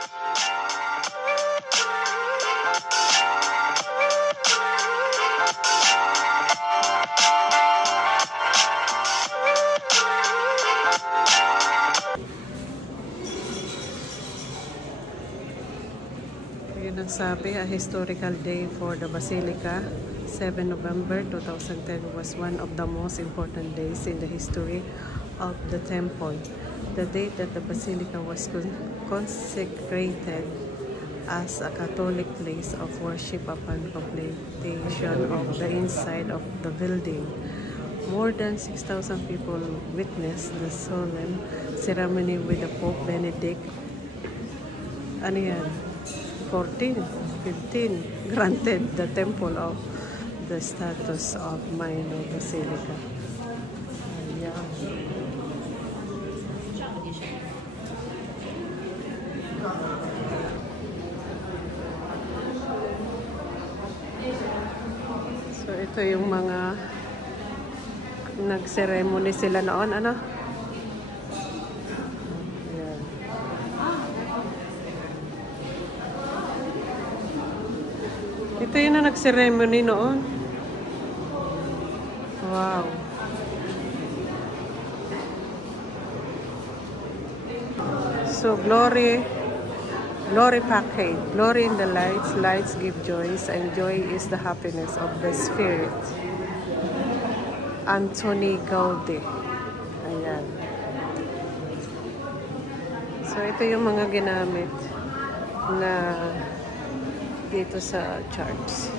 Yun ang sabi, a historical day for the Basilica. 7 November 2010 was one of the most important days in the history of the temple. The date that the Basilica was consecrated as a Catholic place of worship upon completion of the inside of the building. More than 6,000 people witnessed the solemn ceremony with the Pope Benedict. Ano yan? 14, 15 granted the temple of the status of minor basilica. Ayan. So ito yung mga nag-ceremony sila noon, ano? Ito yun na nag-ceremony noon. Wow. So, glory package. Glory in the lights. Lights give joys. And joy is the happiness of the spirit. Anthony Gaudi. Ayan. So, ito yung mga ginamit na dito sa charts.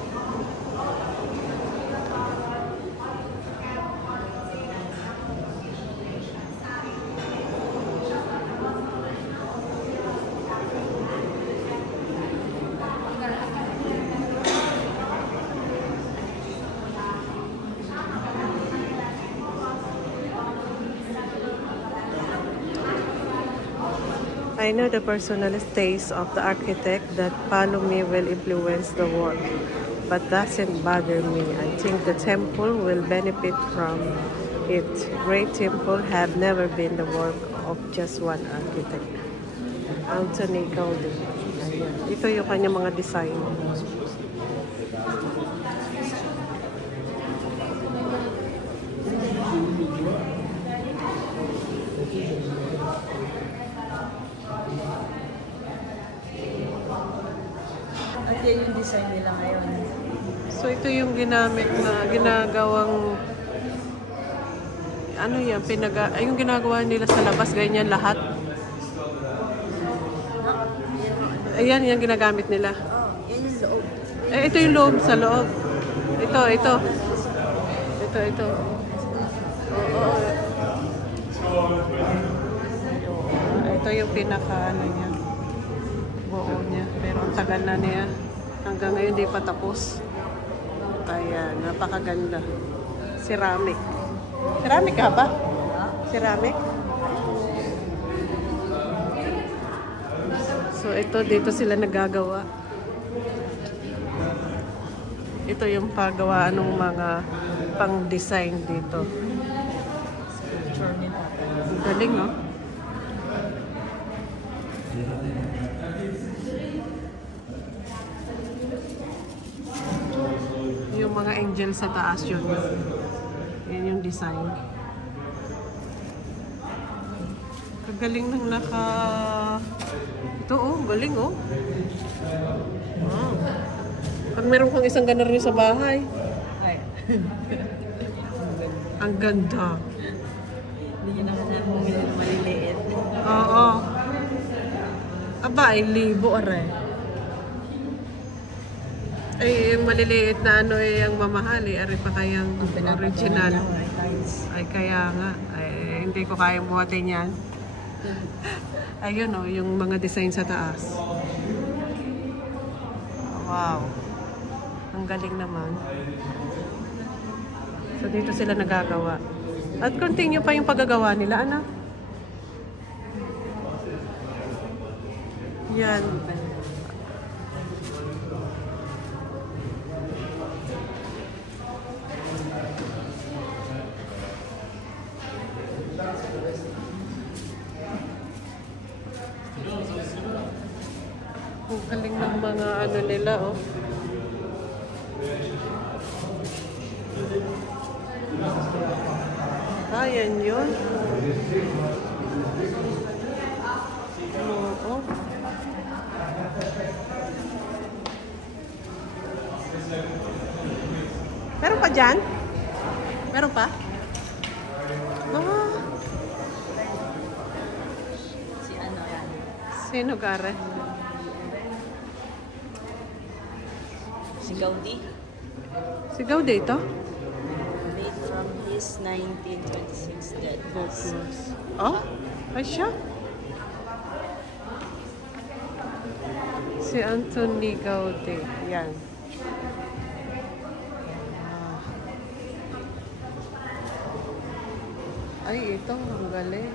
I know the personal taste of the architect that follow me will influence the work, but doesn't bother me. I think the temple will benefit from it. Great temple have never been the work of just one architect. Anthony Gaudi. Ayan. Ito yung kanyang mga design. At yan yung design nila ngayon. So ito yung ginamit na ginagawang ano yan, yung ginagawa nila sa labas, ganyan lahat. Ayan, yan ginagamit nila. Oh, yan yung loob. Eh, ito yung loob sa loob. Ito. Ito yung pinaka ano niya. Buo niya. Pero ang tagal na niya. Hanggang ngayon di pa tapos. Kaya napakaganda. Ceramic. Ceramic ka ba? Ceramic? So ito dito sila nagagawa. Ito yung paggawa ng mga pang-design dito. Ang galing, no? Yung mga angel sa taas yun. Yan yung design. Kagaling ng naka... Ito, oh. Galing, oh. Wow. Pag meron kang isang gana rin sa bahay. Ang ganda. Hindi nyo naman bumili ng maliliit. Oo. Aba, ay libo, aray. Ay, yung maliliit na ano ay ang mamahal eh. Aray pa kayang original. Ay, kaya nga. Ay, hindi ko kayang buhatin yan. Ayun, oh, yung mga design sa taas. Wow. Ang galing naman. So, dito sila nagagawa. At continue pa yung paggagawa nila, ano? Yan. Ang galing ng mga ano nila, oh. Ah, yan yun. Oo. Meron pa dyan? Meron pa? Ah. Si ano yan? Sino gare? Si Gaudi. Si Gaudi ito? Made from his 1926 dead bus. Oh? Ay siya? Si Anthony Gaudi. Yan. Ay, ito. Ang galing.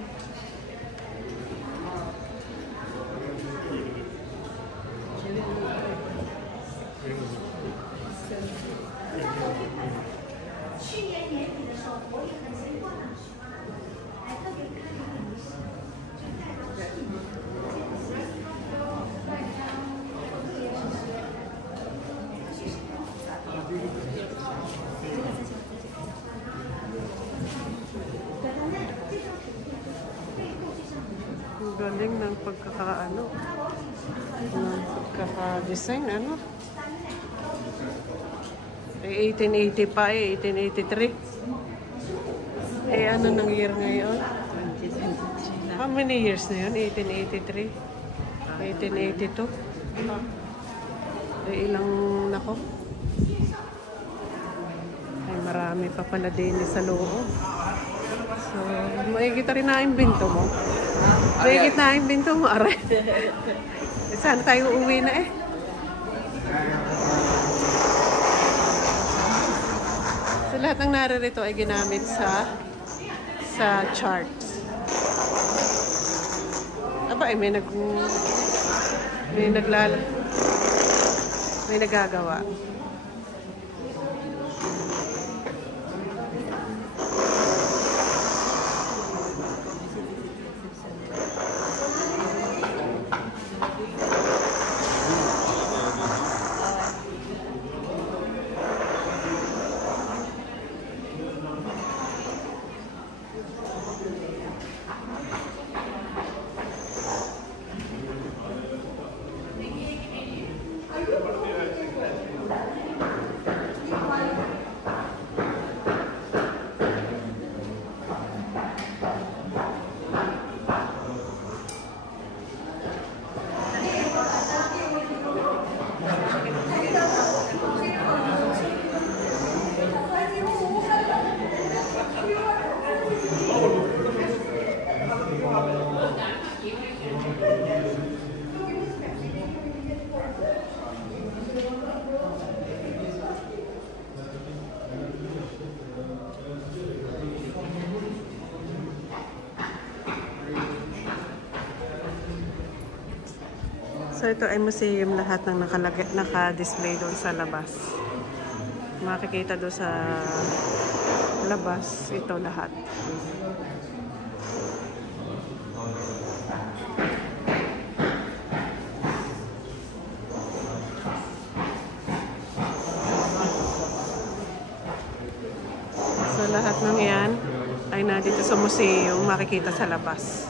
Ang galing ng pagkakaano. Ng pagkaka-design, ano. Eh, 1880 pa eh, 1883. Eh, ano nang year ngayon? 2023 na. How many years na yun? 1883? 1882? Eh, ilang nako? Ay, marami pa pala din sa loob. So, maigit rin na yung binto mo. Maigit na yung binto mo, aray. Saan tayo uuwi na eh? So, lahat ng naririto ay ginamit sa charts. Aba, eh, may nagagawa. So ito ay museum, lahat ng naka-display doon sa labas. Makikita doon sa labas, ito lahat. So lahat ng yan ay nandito sa museum, makikita sa labas.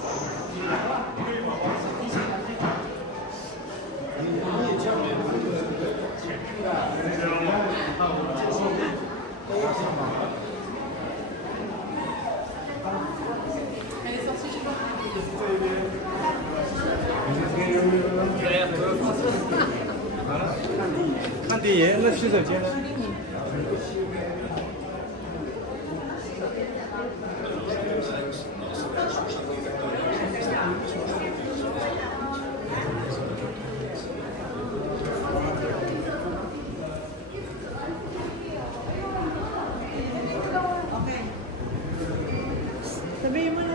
Sabihin mo na.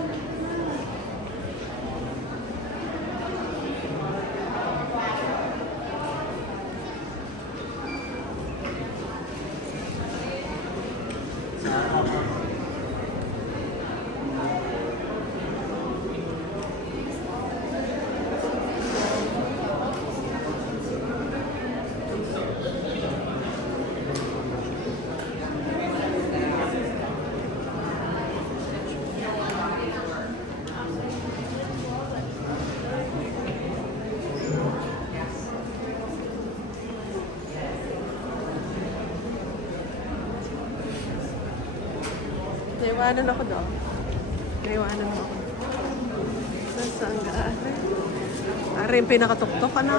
Naiwanan ako doon. Naiwanan mo ako. Saan ka? Are yung pinakatuktok, ano?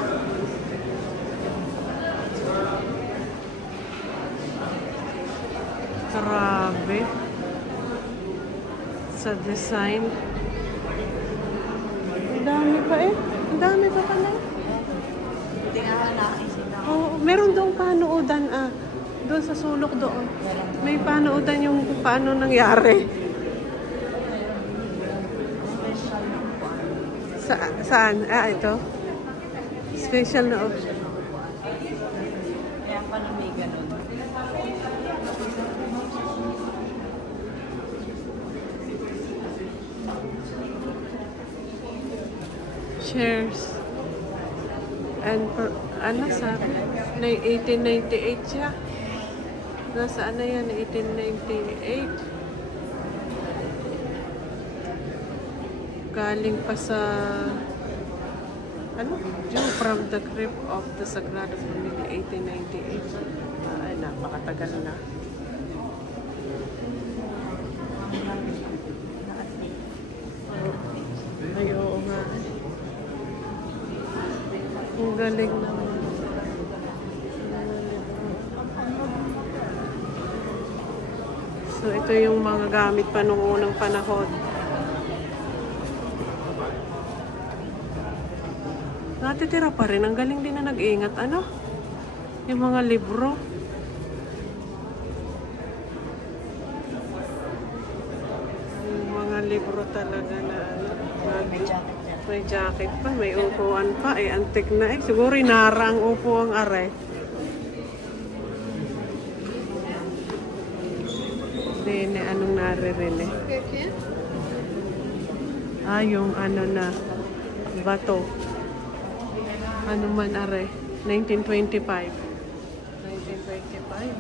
Grabe. Sa design. Ang dami pa eh. Ang dami pa pala. Hindi nga nakakisip ako. Oo, meron doong panuudan doon sa sulok doon. May panuudan yung paano nangyari. Saan? Ito. Special na option. Kaya pala may ganun. Shares. And ano sabi? 1898 siya. Nasaan na yan? 1898. Galing pa sa ano? Due from the grip of the Sagrada Familia 1898. Ay, napakatagal na. Ay, oo nga. Ang galing naman. So, ito yung mga gamit pa nung unang panahon. Natitira pa rin. Ang galing din na nag-iingat. Ano? Yung mga libro. Yung mga libro talaga na ano. May jacket pa. May upuan pa. Ay, antik na eh. Siguro inara ang upuang are. Rene, anong nare-rene? Yung ano na bato. Ano man are? 1925. 1925.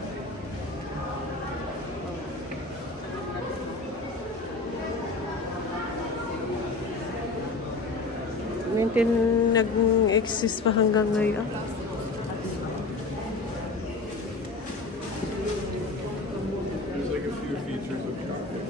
Nag-exist pa hanggang ngayon. There's like a few features of chocolate.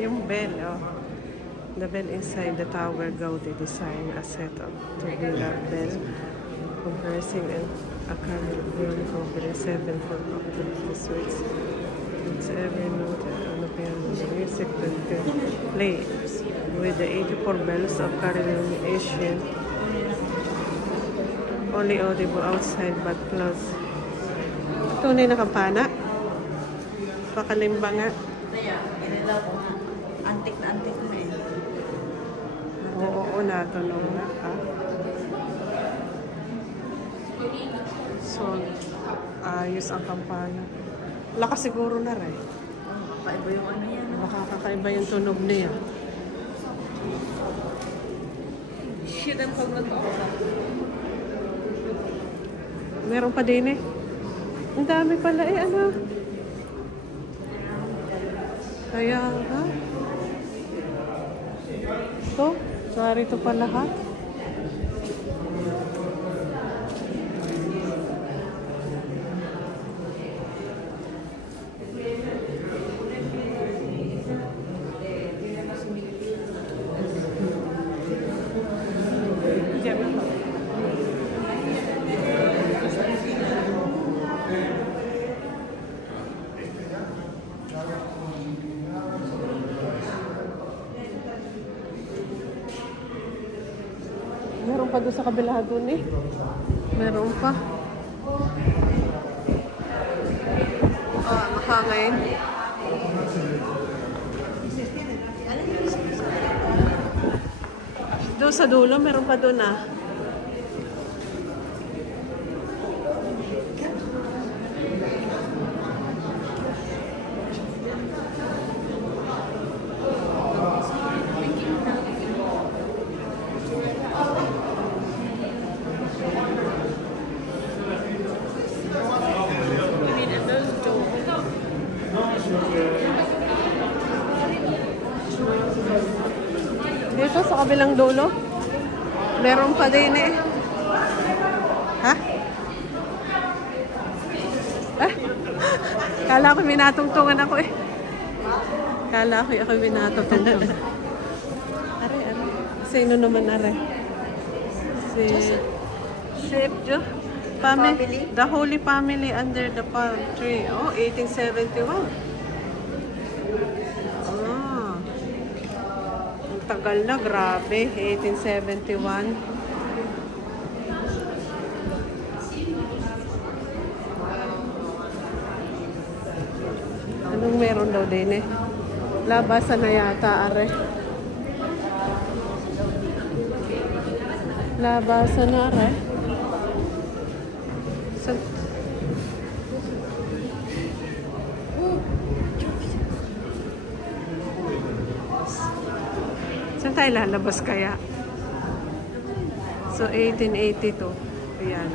Yung bell, oh. The bell inside the tower Gaudi design a set of tubular bell comprising a carmel bell covering 7 for octave suites. It's every note on the piano. The music that can play with the 84 bells of Caroline Asian only audible outside but close. Tunay na kampana. Pakalimba nga. Kaya, inilaw ko nga. Antik na eh. Oo, natunog na. So, ayos ang kampanya. Lakas siguro na rin. Kaiba yung ano yan. Makakakaiba yung tunog niya. Shit, ang pag Meron pa din eh. Ang dami pala eh, ano? Kaya nga. Ito, sorry ito pa lahat. Meron pa doon sa kabila doon eh. Meron pa. Makangin. Doon sa dulo, meron pa doon ah. Sa kabilang dulo? Meron pa din eh. Ha? Ah? Kala ko minatungtungan ako eh. Kala ko ako minatutungtong. Are. Sino naman are? Si Chef Jo. Family. The Holy Family under the palm tree. Oh, 1871. Ah. Ang tagal na, grabe. 1871. Anong meron daw din eh? Labasan na yata, are. Labasan na, are. So, saan tayo lalabas kaya? So, 1882. Ayan.